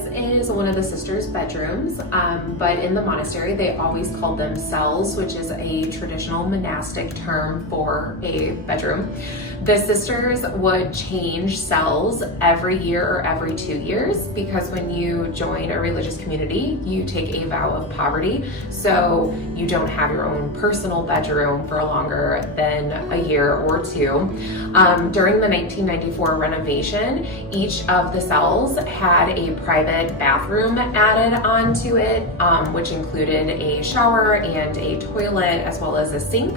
This is one of the sisters' bedrooms, but in the monastery they always called them cells, which is a traditional monastic term for a bedroom. The sisters would change cells every year or every 2 years because when you join a religious community, you take a vow of poverty, so you don't have your own personal bedroom for longer than a year or two. During the 1994 renovation, each of the cells had a private bathroom added onto it, which included a shower and a toilet as well as a sink.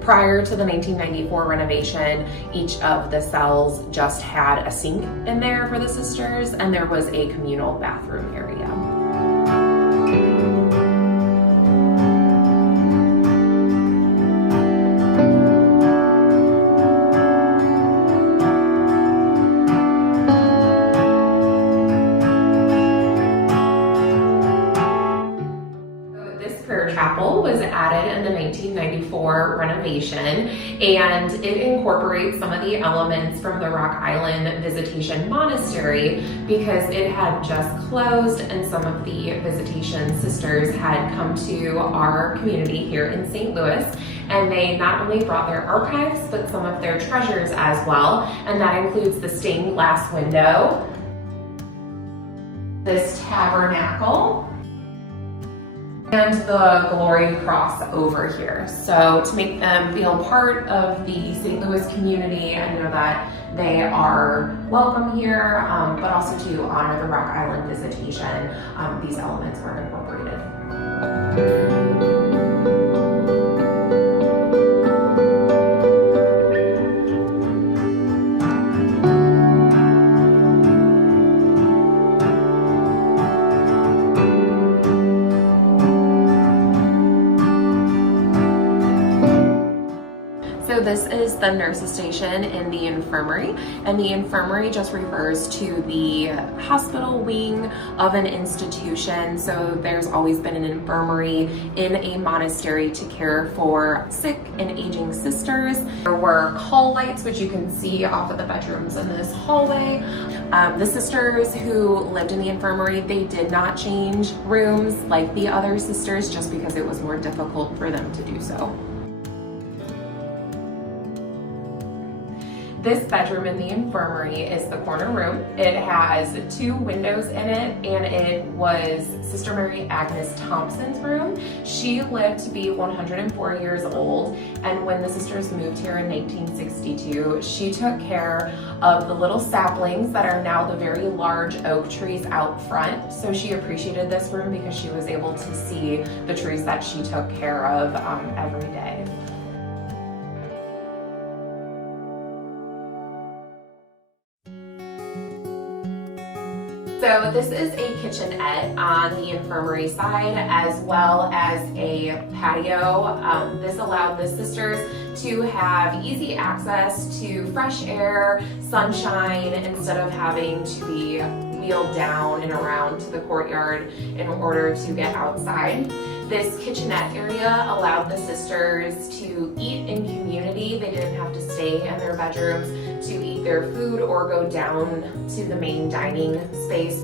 Prior to the 1994 renovation, each of the cells just had a sink in there for the sisters, and there was a communal bathroom area. Chapel was added in the 1994 renovation, and it incorporates some of the elements from the Rock Island Visitation Monastery because it had just closed and some of the Visitation sisters had come to our community here in St. Louis, and they not only brought their archives but some of their treasures as well, and that includes the stained glass window, this tabernacle, and the glory cross over here. So to make them feel part of the St. Louis community and know that they are welcome here, but also to honor the Rock Island Visitation, these elements were incorporated. So this is the nurse's station in the infirmary, and the infirmary just refers to the hospital wing of an institution. So there's always been an infirmary in a monastery to care for sick and aging sisters. There were call lights, which you can see off of the bedrooms in this hallway. The sisters who lived in the infirmary, they did not change rooms like the other sisters just because it was more difficult for them to do so. This bedroom in the infirmary is the corner room. It has 2 windows in it, and it was Sister Mary Agnes Thompson's room. She lived to be 104 years old, and when the sisters moved here in 1962, she took care of the little saplings that are now the very large oak trees out front. So she appreciated this room because she was able to see the trees that she took care of every day. So this is a kitchenette on the infirmary side as well as a patio. This allowed the sisters to have easy access to fresh air, sunshine, instead of having to be wheeled down and around to the courtyard in order to get outside. This kitchenette area allowed the sisters to eat in community. They didn't have to stay in their bedrooms to eat their food or go down to the main dining space.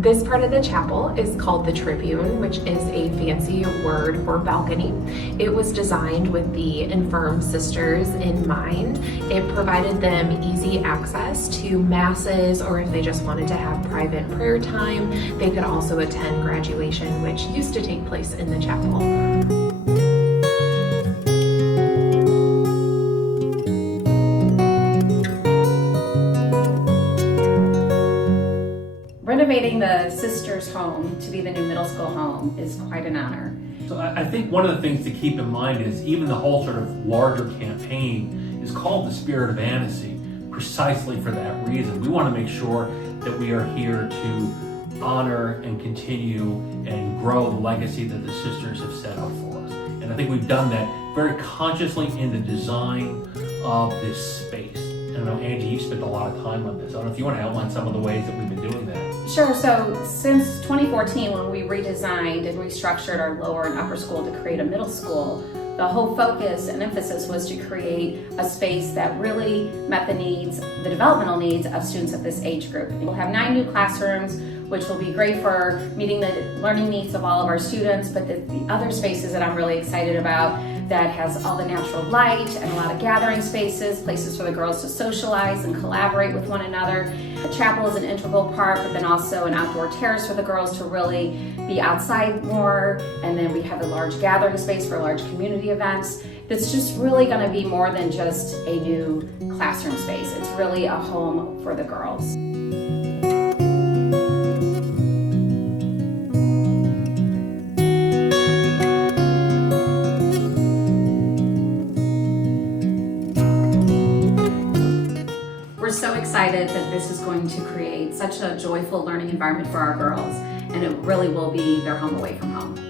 This part of the chapel is called the tribune, which is a fancy word for balcony. It was designed with the infirm sisters in mind. It provided them easy access to masses, or if they just wanted to have private prayer time, they could also attend graduation, which used to take place in the chapel. Renovating the sisters' home to be the new middle school home is quite an honor. So I think one of the things to keep in mind is even the whole sort of larger campaign is called the Spirit of Annecy, precisely for that reason. We want to make sure that we are here to honor and continue and grow the legacy that the sisters have set out for us. And I think we've done that very consciously in the design of this space. And I know, Angie, you spent a lot of time on this. I don't know if you want to outline some of the ways that we've been doing that. Sure. So since 2014, when we redesigned and restructured our lower and upper school to create a middle school, the whole focus and emphasis was to create a space that really met the needs, the developmental needs of students of this age group. We'll have 9 new classrooms, which will be great for meeting the learning needs of all of our students, but the other spaces that I'm really excited about that has all the natural light and a lot of gathering spaces, places for the girls to socialize and collaborate with one another. The chapel is an integral part, but then also an outdoor terrace for the girls to really be outside more. And then we have a large gathering space for large community events. That's just really gonna be more than just a new classroom space. It's really a home for the girls. We're so excited that this is going to create such a joyful learning environment for our girls, and it really will be their home away from home.